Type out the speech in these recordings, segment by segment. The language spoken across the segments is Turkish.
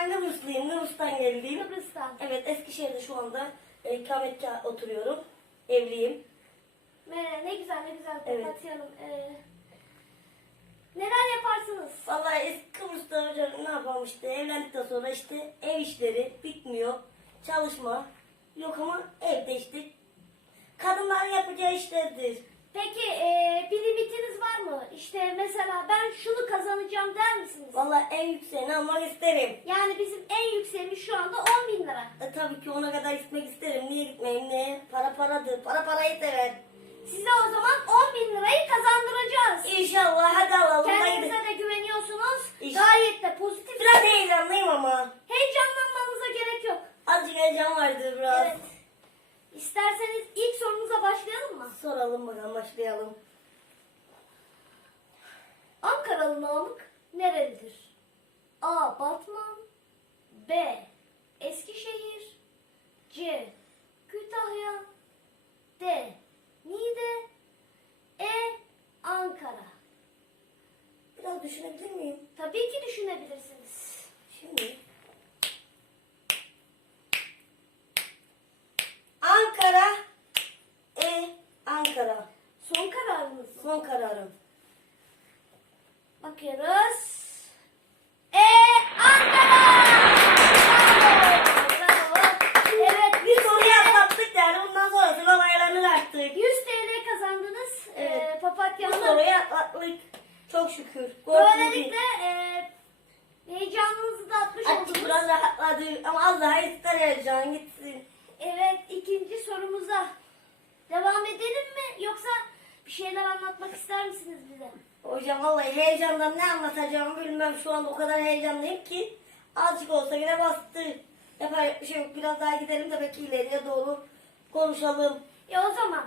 ben Kıbrıslıyım. Kıbrıs'tan geldim. Kıbrıs'tan. Evet Eskişehir'de şu anda e, ikametgah oturuyorum. Evliyim. Merhaba, ne güzel ne güzel Evet. Papatya Hanım. Ee, neler yaparsınız? Vallahi eski Kıbrıs'ta hocam ne yapalım işte evlendikten sonra işte ev işleri bitmiyor. Çalışma yok ama evde işte kadınların yapacağı işlerdir. Peki ee, bir limitiniz var mı? İşte mesela ben şunu kazanacağım der misiniz? Vallahi en yükseğini almak isterim. Yani bizim en yükseğimiz şu anda 10 bin lira. E, tabii ki ona kadar gitmek isterim. Niye gitmeyeyim ne? Para paradır. Para parayı sever. Size o zaman 10 bin lirayı kazandıracağız. İnşallah hadi alalım. Haydi. Kendinize de güveniyorsunuz. İş- Gayet de pozitif. Biraz heyecanlıyım ama. Heyecanlanmanıza gerek yok. Azıcık heyecan vardı biraz. Evet. İsterseniz ilk sorumuza başlayalım mı? Soralım bakalım başlayalım. Ankaralı Namık nerelidir? A. Batman B. Eskişehir C. Kütahya D. Niğde E. Ankara Biraz düşünebilir miyim? Tabii ki düşünebilirsiniz. Şimdi. Ankara. E. Ankara. Son kararınız mı? Son kararım. Bakıyoruz. E. Ankara! Bravo, bravo. Evet, Bir soruyu atlattık yani bundan sonrasını olaylanır artık. 100 TL kazandınız. Evet. Ee, papatya Bu Hanım. soruyu atlattık. Çok şükür. Korktum Böylelikle değil. e, heyecanınızı da atmış Artık oldunuz. biraz rahatladık ama az daha ister heyecan gitsin. Evet ikinci sorumuza devam edelim mi? Yoksa bir şeyler anlatmak ister misiniz bize? Hocam vallahi heyecandan ne anlatacağımı bilmem. Şu anda o kadar heyecanlıyım ki azıcık olsa yine bastı. Yapacak bir şey yok. Biraz daha gidelim de belki ileriye doğru konuşalım. Ya o zaman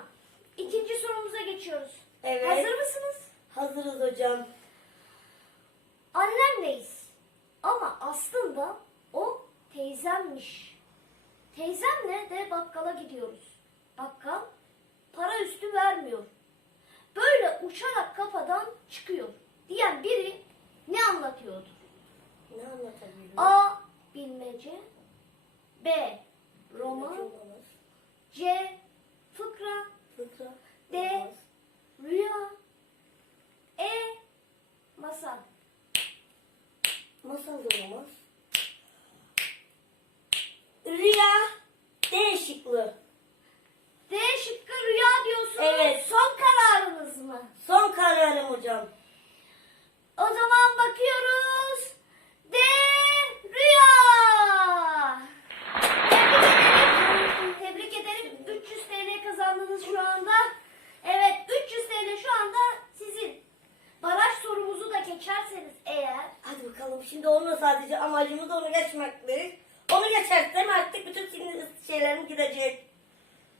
ikinci sorumuza geçiyoruz. Evet. Hazır mısınız? Hazırız hocam. Annemleyiz. Ama aslında o teyzemmiş. Teyzemle de bakkala gidiyoruz. Bakkal para üstü vermiyor. Böyle uçarak kafadan çıkıyor diyen biri ne anlatıyordu? Ne anlatabilirim? A. Bilmece B. Roman. C. Fıkra Fıkra. D. Olamaz. Rüya E. Masal Masal da olamaz. Rüya. D şıklı. D şıkkı rüya diyorsunuz. Evet. Son kararınız mı? Son kararım hocam. O zaman bakıyoruz. D. Rüya. Tebrik ederim. Tebrik ederim. 300 TL kazandınız şu anda. Evet 300 TL şu anda sizin. Baraj sorumuzu da geçerseniz eğer Hadi şimdi onunla sadece amacımız onu geçmektir. Onu geçersem artık bütün sinir şeylerim gidecek.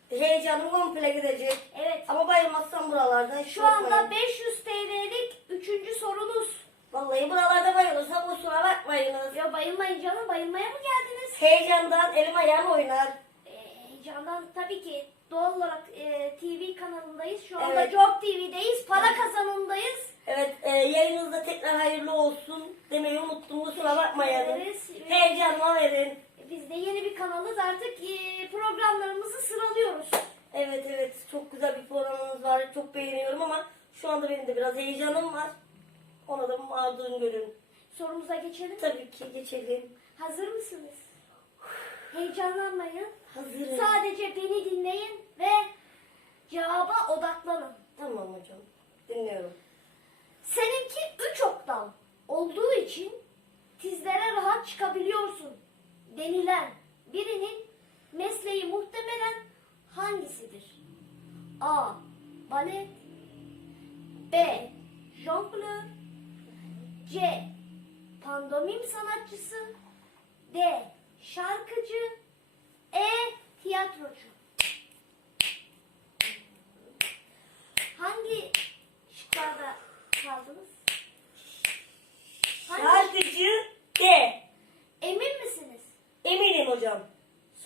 Heyecanım komple gidecek. evet Ama bayılmazsam buralarda hiç şu anda korkmayın. 500 TL'lik üçüncü sorunuz. Vallahi buralarda bayılırsam kusura bakmayınız. Ya bayılmayın canım bayılmaya mı geldiniz? Heyecandan elim ayağım oynar. Ee, Heyecandan tabii ki doğal olarak e, TV kanalındayız. Şu anda Evet. Job TV'deyiz. Para kazanındayız. Evet e, yayınınızda tekrar hayırlı olsun demeyi unuttum kusura bakmayın. ederiz. Heyecanıma verin. Biz de yeni bir kanalız artık e, programlarımızı sıralıyoruz. Evet evet çok güzel bir programınız var. Çok beğeniyorum ama şu anda benim de biraz heyecanım var. Ona da mağdur görün. Sorumuza geçelim. Tabii ki geçelim. Hazır mısınız? Heyecanlanmayın. Hazırım. Sadece beni dinleyin ve cevaba odaklanın. Tamam hocam. Dinliyorum. Seninki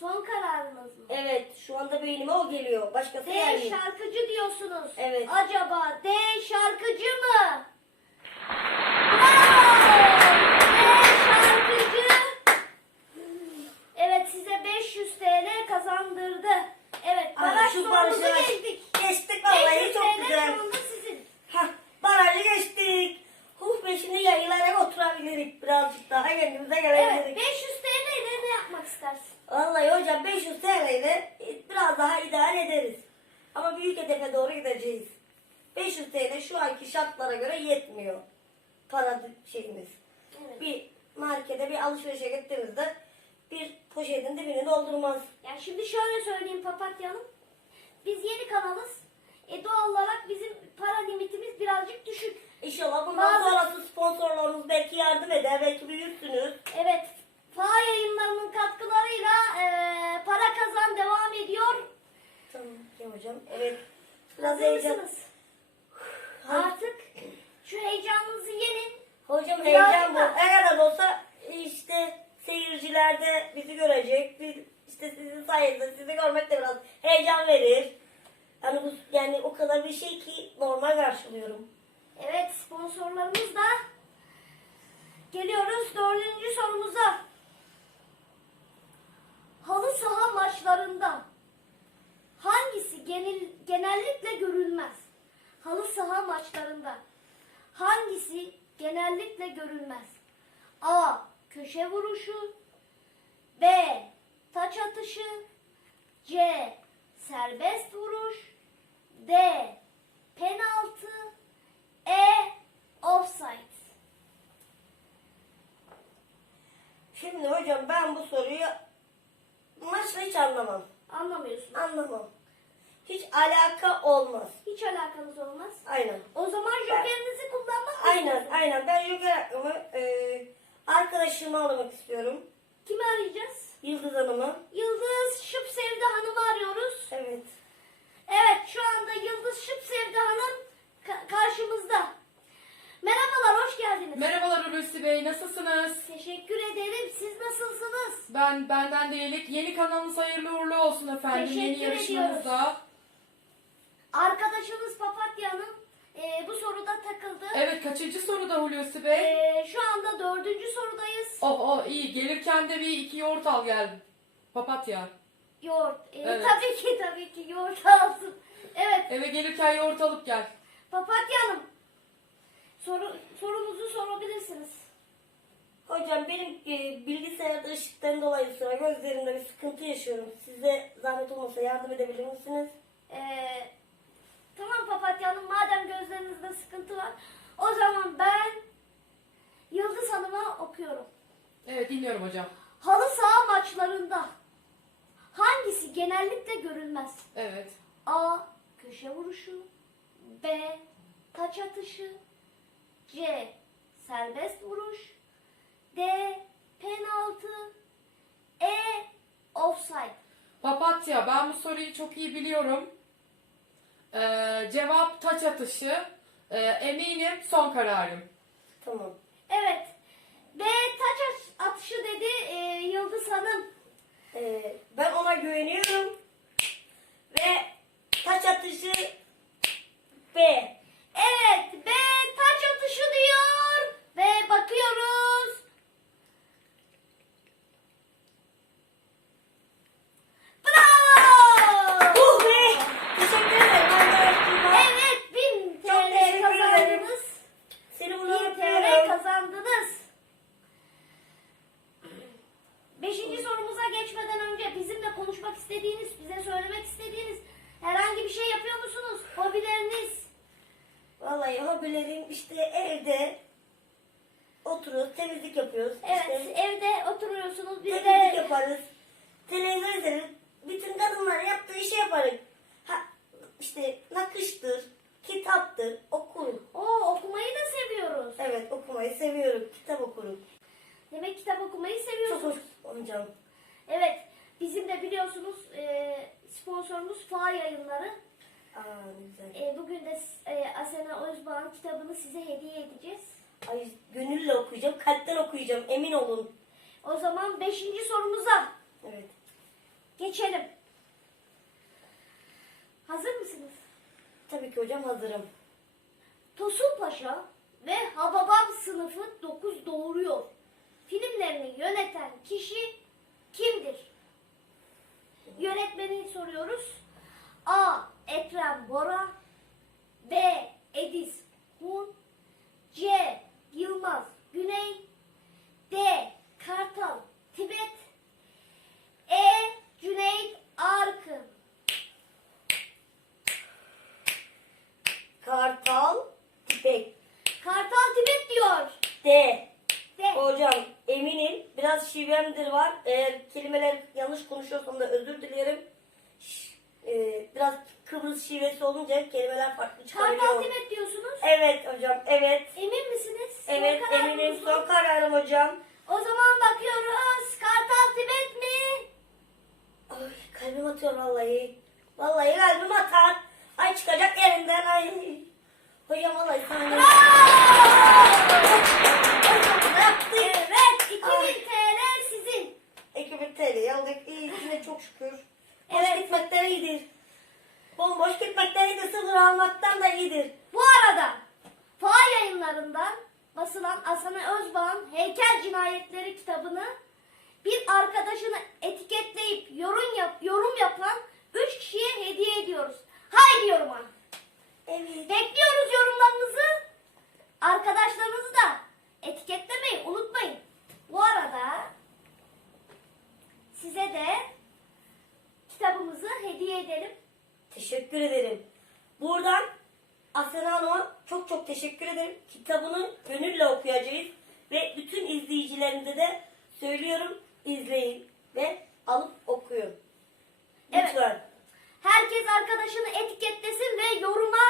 Son kararınız mı? Evet şu anda beynime o geliyor. Başkası D gelmiyor. şarkıcı diyorsunuz. Evet. Acaba D şarkıcı mı? D şarkıcı. Evet size 500 TL kazandırdı. Evet Ay, baraj geçtik. 500 TL güzel. sizin. Hah geçtik. Huh şimdi yayılarak oturabiliriz birazcık daha kendimize Evet 500 TL ile ne yapmak istersin? Vallahi hocam 500 TL ile biraz daha idare ederiz. Ama büyük hedefe doğru gideceğiz. 500 TL şu anki şartlara göre yetmiyor. Para şeyimiz. Evet. Bir markete bir alışverişe gittiğimizde bir poşetin dibini doldurmaz. Yani şimdi şöyle söyleyeyim Papatya Hanım. Biz yeni kanalız. E doğal olarak bizim para limitimiz birazcık düşük. İnşallah bundan Bazı- sonrası sponsorlarımız belki yardım eder, belki büyürsünüz. Evet. Fa yayınlarının katkılarıyla e, para kazan devam ediyor. Tamam ki hocam. Evet. Biraz Hazır heyecan. mısınız? Artık şu heyecanınızı yenin. Hocam heyecan bu. Ne kadar olsa işte seyirciler de bizi görecek. Biz, işte sizin sayenizde sizi görmek de biraz heyecan verir. Yani bu yani o kadar bir şey ki normal karşılıyorum. Evet sponsorlarımız da geliyoruz dördüncü sorumuza. Halı saha maçlarında hangisi genel, genellikle görülmez? Halı saha maçlarında hangisi genellikle görülmez? A. Köşe vuruşu B. Taç atışı C. Serbest vuruş D. Penaltı E. Offside Şimdi hocam ben bu soruyu maçla hiç anlamam. Anlamıyorsun. Anlamam. Hiç alaka olmaz. Hiç alakanız olmaz. Aynen. O zaman jokerinizi kullanmak mı Aynen, aynen. Ben Joker hakkımı e, arkadaşımı almak istiyorum. Kimi arayacağız? Yıldız Hanım'ı. Yıldız Şıpsevde Hanım'ı arıyoruz. Evet. Evet şu anda Yıldız Şıpsevde Hanım ka- karşımızda. Merhabalar hoş geldiniz. Merhabalar Hulusi Bey, nasılsınız? Teşekkür ederim. Siz nasılsınız? Ben benden değilik. Yeni kanalınız hayırlı uğurlu olsun efendim. Teşekkür Yeni yarışmanızda. Arkadaşınız Papatya Hanım e, bu soruda takıldı. Evet, kaçıncı soruda Hulusi Bey? E, şu anda dördüncü sorudayız. Oh oh iyi. Gelirken de bir iki yoğurt al gel. Papatya. Yoğurt. E, Evet. Tabii ki tabii ki yoğurt alsın. Evet. Eve gelirken yoğurt alıp gel. Papatya Hanım. Soru, sorunuzu sorabilirsiniz. Hocam benim e, bilgisayarda ışıktan dolayı sıra gözlerimde bir sıkıntı yaşıyorum. Size zahmet olmasa yardım edebilir misiniz? Ee, tamam Papatya Hanım madem gözlerinizde sıkıntı var. O zaman ben Yıldız Hanım'a okuyorum. Evet dinliyorum hocam. Halı saha maçlarında hangisi genellikle görülmez? Evet. A. Köşe vuruşu B. Taç atışı C. Serbest vuruş D. Penaltı E. Offside Papatya ben bu soruyu çok iyi biliyorum. Ee, cevap taç atışı. Ee, eminim son kararım. Tamam. Evet. B. Taç at- atışı dedi e, Yıldız Hanım. E, ben ona güveniyorum. Ve taç atışı B. Evet. B. Taç atışı diyor. Ve bakıyoruz. Bravo! Uh be! Teşekkür ederim arkadaşlar. Evet 1000 Çok TL teşekkür ederim. kazandınız. Seni 1000 buradan TL öpüyorum. kazandınız. Beşinci sorumuza geçmeden önce bizimle konuşmak istediğiniz, bize söylemek istediğiniz herhangi bir şey yapıyor musunuz? Hobileriniz? Vallahi hobilerim işte evde oturuyoruz, temizlik yapıyoruz. Evet, İşte evde oturuyorsunuz. Biz temizlik de yaparız. Televizyon izleriz. Bütün kadınlar yaptığı işi yaparız. Ha, işte nakıştır, kitaptır, okurum. o okumayı da seviyoruz. Evet okumayı seviyorum. Kitap okurum. Demek kitap okumayı Çok seviyorsunuz. hoş hocam. Evet, bizim de biliyorsunuz e, sponsorumuz Fa Yayınları. Aa güzel. E, bugün de e, Asena Özbağ'ın kitabını size hediye edeceğiz. Ay gönülle okuyacağım, kalpten okuyacağım emin olun. O zaman beşinci sorumuza Evet. geçelim. Hazır mısınız? Tabii ki hocam hazırım. Tosun Paşa ve Hababam sınıfı 9 doğuruyor. Filmlerini yöneten kişi kimdir? Yönetmeni soruyoruz. A. Ekrem Bora B. Edis Hun C. Yılmaz Güney D. De. Hocam eminim biraz şivemdir var. Eğer kelimeler yanlış konuşuyorsam da özür dilerim. Ş- e, biraz Kıbrıs şivesi olunca kelimeler farklı Kartal çıkabiliyor. Tibet diyorsunuz. Evet hocam evet. Emin misiniz? Son Evet kararınız eminim mı? son kararım hocam. O zaman bakıyoruz. Kartal Tibet mi? Ay kalbim atıyor vallahi. Vallahi kalbim atar. Ay çıkacak yerinden ay. Hocam vallahi saniye. Hocam ne yaptık? Evet. 2000 Ay. TL sizin. 2000 TL aldık. İyi yine çok şükür. Boş Evet. gitmekten iyidir. Bomboş gitmekten iyidir. Sıfır almaktan da iyidir. Bu arada Fa yayınlarından basılan Asana Özbağ'ın Heykel Cinayetleri kitabını bir arkadaşını etiketleyip yorum yap yorum yapan 3 kişiye hediye ediyoruz. Haydi yoruma. Evet. Bekliyoruz yorumlarınızı. Arkadaşlarınızı da etiketlemeyi unutmayın. Bu arada size de kitabımızı hediye edelim. Teşekkür ederim. Buradan Asena Hanım'a çok çok teşekkür ederim. Kitabını gönülle okuyacağız. Ve bütün izleyicilerimize de söylüyorum izleyin ve alıp okuyun. Evet. Lütfen. Herkes arkadaşını etiketlesin ve yoruma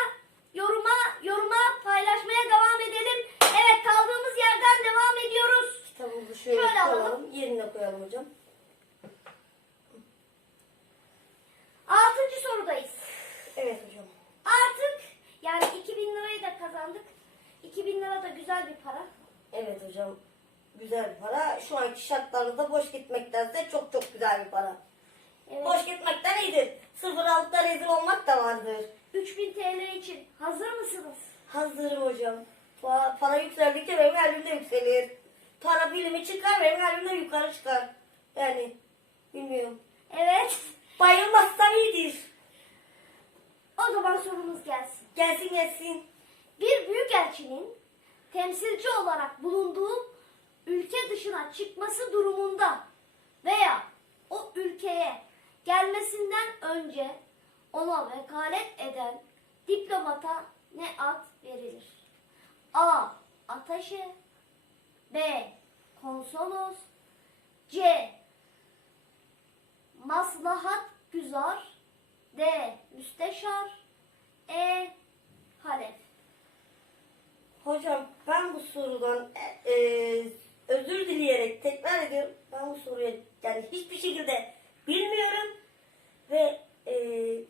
yoruma yoruma paylaşmaya devam edelim. Evet kaldığımız yerden devam ediyoruz. Kitabımızı şöyle, Şöyle alalım. Yerine koyalım hocam. Altıncı sorudayız. Evet hocam. Artık yani 2000 lirayı da kazandık. 2000 lira da güzel bir para. Evet hocam. Güzel bir para. Şu anki şartlarda boş gitmektense çok çok güzel bir para. Evet. Boş gitmekten iyidir. Sıfır altta rezil olmak da vardır. 3000 TL için hazır mısınız? Hazırım hocam. Pa- para yükseldikçe benim kalbim de yükselir. Para bilimi çıkar benim kalbim de yukarı çıkar. Yani bilmiyorum. Evet. Bayılmazsam iyidir. O zaman sorumuz gelsin. Gelsin gelsin. Bir büyükelçinin temsilci olarak bulunduğu ülke dışına çıkması durumunda veya o ülkeye gelmesinden önce ona vekalet eden diplomata ne ad verilir? A. Ataşe B. Konsolos C. Maslahat güzar D. Müsteşar E. Halef Hocam ben bu sorudan e, özür dileyerek tekrar ediyorum. Ben bu soruya yani hiçbir şekilde bilmiyorum ve e,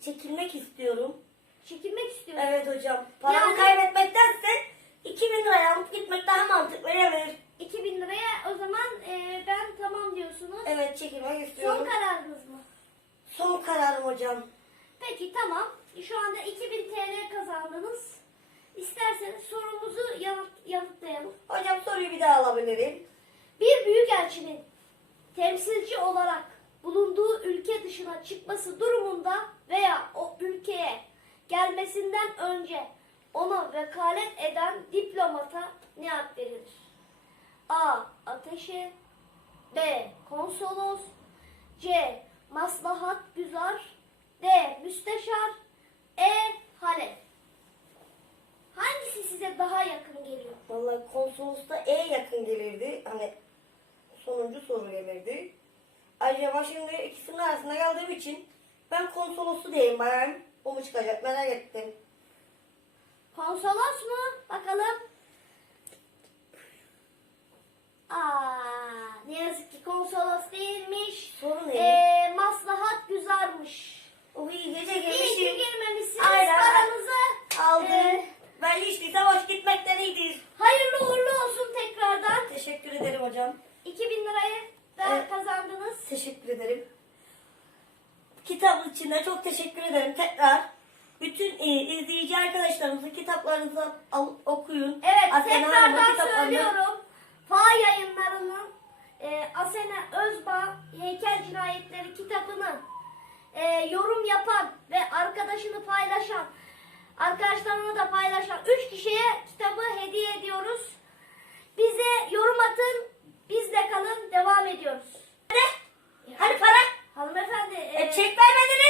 çekilmek istiyorum. Çekilmek istiyorum. Evet hocam. Paramı Yani- kaybetmektense 2000 liraya alıp gitmek daha mantıklı gelir. 2000 liraya o zaman e, ben tamam diyorsunuz. Evet çekilmek Son istiyorum. kararınız mı? Son kararım hocam. Peki tamam. Şu anda 2000 TL kazandınız. İsterseniz sorumuzu yanıt, yanıtlayalım. Hocam soruyu bir daha alabilirim. Bir büyükelçinin temsilci olarak bulunduğu ülke dışına çıkması durumunda veya o ülkeye gelmesinden önce ona vekalet eden diplomata ne ad verilir? A. Ateşe B. Konsolos C. Maslahat güzar D. Müsteşar E. Halef Hangisi size daha yakın geliyor? Vallahi konsolosta E yakın gelirdi. Hani sonuncu soru gelirdi. Acaba şimdi ikisinin arasında kaldığım için ben konsolosu diyeyim bayan. O mu çıkacak merak ettim. Konsolos mu? Bakalım. Aa, ne yazık ki konsolos değilmiş. Soru ne? Ee, maslahat güzelmiş. o iyi gece İyi ki gelmişim. girmemişsiniz. Aynen. Paranızı Aldım. Ee, Ben hiç değilse boş gitmekten iyidir. hayırlı uğurlu olsun tekrardan. Teşekkür ederim hocam. 2000 lirayı da Evet. kazandınız. Teşekkür ederim. Kitap için de çok teşekkür ederim tekrar. Bütün e, izleyici arkadaşlarımızın kitaplarınızı al, okuyun. Evet Asena Hanım'ın tekrardan kitaplarını- söylüyorum. Fa yayınlarının e, Asena Özbağ Heykel Cinayetleri kitabını e, yorum yapan ve arkadaşını paylaşan, arkadaşlarına da paylaşan 3 kişiye kitabı hediye ediyoruz. Bize yorum atın, bizle kalın, devam ediyoruz. Hadi, hadi para. Hanımefendi, e, E, çek vermediniz.